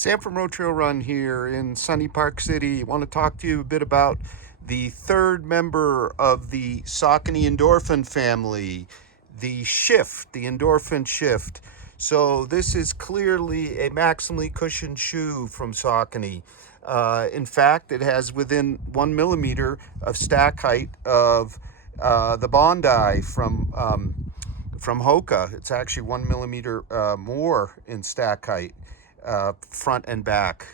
Sam from Road Trail Run here in sunny Park City. I want to talk to you a bit about the third member of the Saucony Endorphin family, the Shift, the Endorphin Shift. So this is clearly a maximally cushioned shoe from Saucony. In fact, it has within 1 millimeter of stack height of the Bondi from Hoka. It's actually 1 millimeter more in stack height, front and back.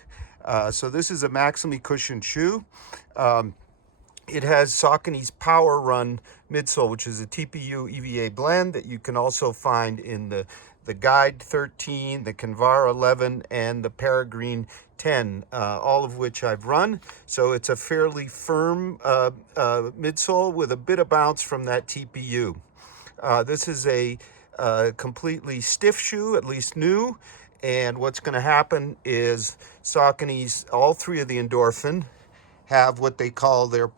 So this is a maximally cushioned shoe. It has Saucony's PWRUN midsole, which is a TPU EVA blend that you can also find in the Guide 13, the Kinvara 11, and the Peregrine 10, all of which I've run. So it's a fairly firm midsole with a bit of bounce from that TPU. This is a completely stiff shoe, at least new. And what's going to happen is Saucony's, all three of the Endorphin, have what they call their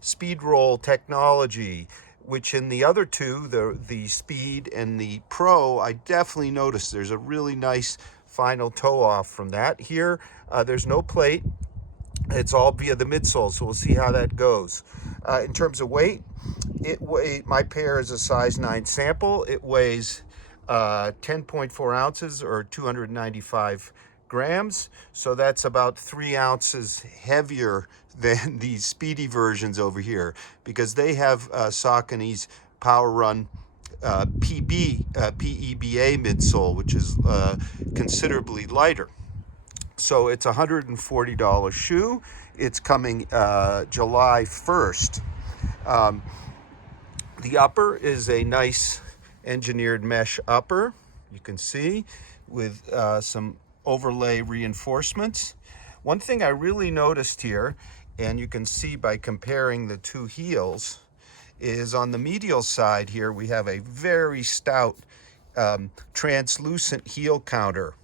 Speed Roll technology, which in the other two, the Speed and the Pro, I definitely noticed there's a really nice final toe off from that. Here, there's no plate. It's all via the midsole, so we'll see how that goes. In terms of weight, my pair is a size 9 sample. It weighs 10.4 ounces or 295 grams. So that's about 3 ounces heavier than the speedy versions over here, because they have Saucony's PWRUN PB PeBa midsole, which is considerably lighter. So it's a $140 shoe. It's coming July 1st. The upper is a nice engineered mesh upper, you can see, with some overlay reinforcements. One thing I really noticed here, and you can see by comparing the two heels, is on the medial side here we have a very stout translucent heel counter,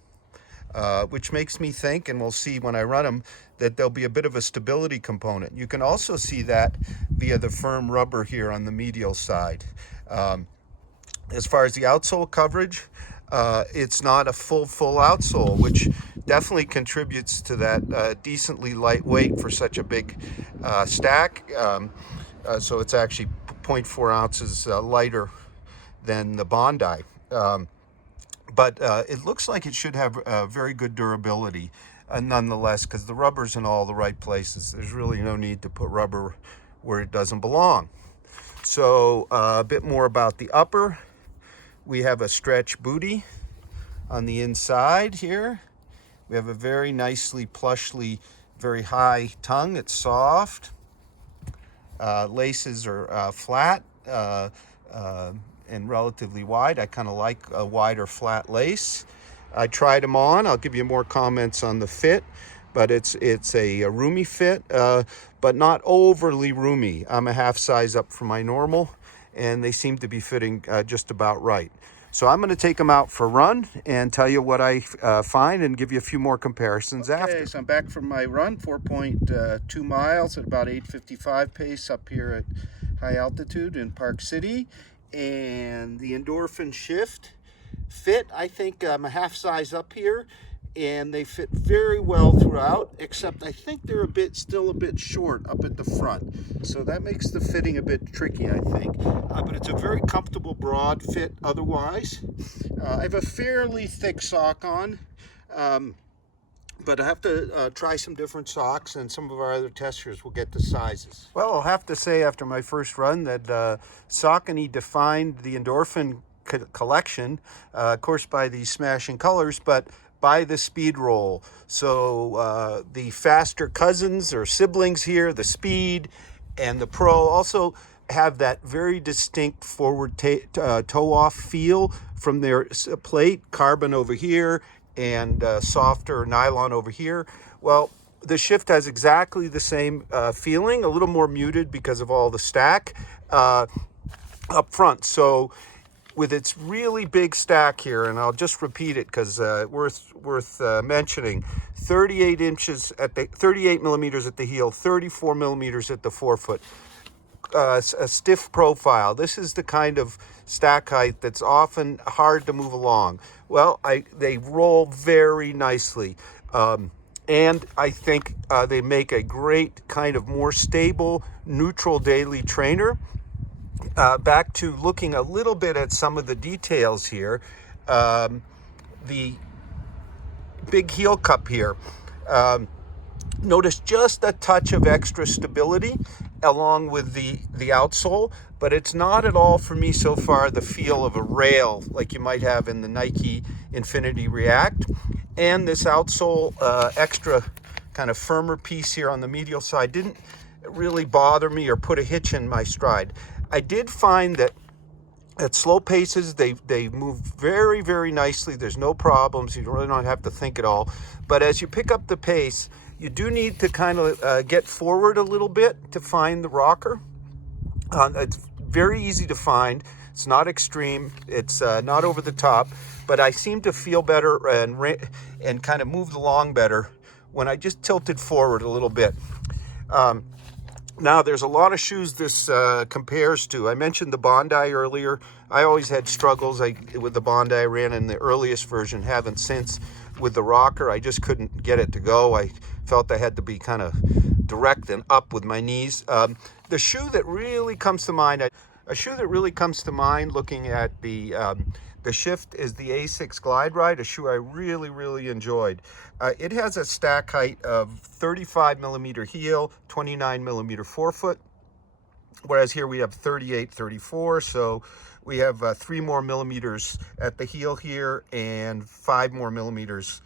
which makes me think, and we'll see when I run them, that there'll be a bit of a stability component. You can also see that via the firm rubber here on the medial side. As far as the outsole coverage, it's not a full outsole, which definitely contributes to that decently lightweight for such a big stack. So it's actually 0.4 ounces lighter than the Bondi. But it looks like it should have very good durability nonetheless, because the rubber's in all the right places. There's really no need to put rubber where it doesn't belong. So a bit more about the upper. We have a stretch booty on the inside here. We have a very nicely, plushly, very high tongue. It's soft. Laces are flat and relatively wide. I kind of like a wider flat lace. I tried them on. I'll give you more comments on the fit, but it's a roomy fit, but not overly roomy. I'm a half size up from my normal, and they seem to be fitting just about right. So I'm going to take them out for a run and tell you what I find and give you a few more comparisons after. So I'm back from my run, 4.2 miles at about 8:55 pace up here at high altitude in Park City. And the Endorphin Shift fit, I think I'm a half size up here, and they fit very well throughout, except I think they're still a bit short up at the front. So that makes the fitting a bit tricky, I think. But it's a very comfortable, broad fit otherwise. I have a fairly thick sock on, but I have to try some different socks, and some of our other testers will get the sizes. Well, I'll have to say after my first run that Saucony defined the Endorphin collection, of course by these smashing colors, but by the Speed Roll. So the faster cousins or siblings here, the Speed and the Pro, also have that very distinct forward toe-off feel from their plate, carbon over here and softer nylon over here. Well, the Shift has exactly the same feeling, a little more muted because of all the stack up front. So with its really big stack here, and I'll just repeat it because worth mentioning, 38 millimeters at the heel, 34 millimeters at the forefoot. a stiff profile. This is the kind of stack height that's often hard to move along. Well, they roll very nicely. And I think they make a great kind of more stable, neutral daily trainer. Back to looking a little bit at some of the details here. The big heel cup here. Notice just a touch of extra stability along with the outsole, but it's not at all for me so far the feel of a rail like you might have in the Nike Infinity React. And this outsole extra kind of firmer piece here on the medial side didn't really bother me or put a hitch in my stride. I did find that at slow paces, they move very, very nicely. There's no problems. You really don't have to think at all. But as you pick up the pace, you do need to kind of get forward a little bit to find the rocker. It's very easy to find. It's not extreme. It's not over the top. But I seem to feel better and kind of moved along better when I just tilted forward a little bit. Now, there's a lot of shoes this compares to. I mentioned the Bondi earlier. I always had struggles with the Bondi. I ran in the earliest version, haven't since. With the rocker, I just couldn't get it to go. I felt I had to be kind of direct and up with my knees. The shoe that really comes to mind, looking at the Shift, is the A6 Glide Ride, a shoe I really, really enjoyed. It has a stack height of 35 millimeter heel, 29 millimeter forefoot, whereas here we have 38, 34. So we have 3 more millimeters at the heel here and 5 more millimeters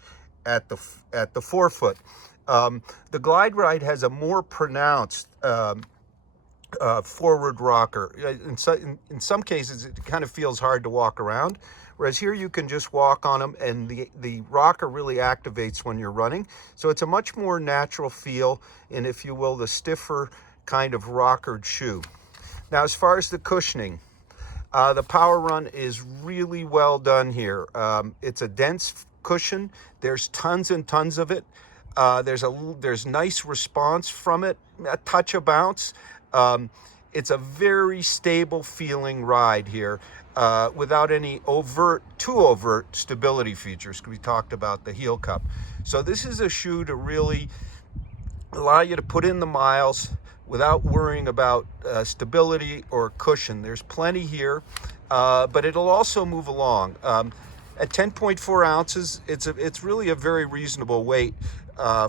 at the forefoot. The Glide Ride has a more pronounced forward rocker. In some cases, it kind of feels hard to walk around, whereas here you can just walk on them, and the rocker really activates when you're running. So it's a much more natural feel, and if you will, the stiffer kind of rockered shoe. Now, as far as the cushioning, the PWRUN is really well done here. It's a dense cushion. There's tons and tons of it. There's nice response from it, a touch of bounce. It's a very stable feeling ride here without any too overt stability features. We talked about the heel cup. So this is a shoe to really allow you to put in the miles without worrying about stability or cushion. There's plenty here, but it'll also move along. At 10.4 ounces, it's really a very reasonable weight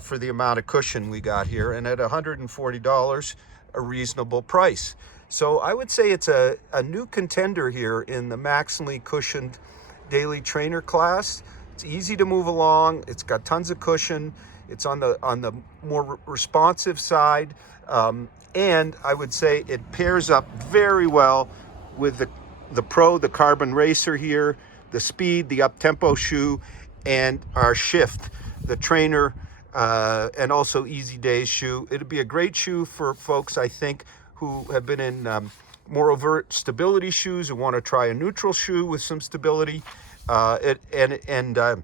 for the amount of cushion we got here, and at $140, a reasonable price. So I would say it's a new contender here in the maximally cushioned daily trainer class. It's easy to move along. It's got tons of cushion. It's on the more responsive side, and I would say it pairs up very well with the Pro, the Carbon Racer here, the Speed, the uptempo shoe, and our Shift, the trainer, and also Easy Days shoe. It'd be a great shoe for folks, I think, who have been in more overt stability shoes, who want to try a neutral shoe with some stability, and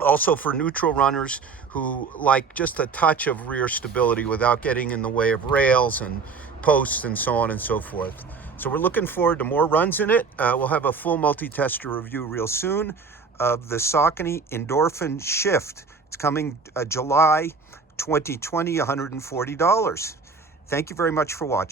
also for neutral runners who like just a touch of rear stability without getting in the way of rails and posts and so on and so forth. So we're looking forward to more runs in it. We'll have a full multi-tester review real soon of the Saucony Endorphin Shift. It's coming July 2020, $140. Thank you very much for watching.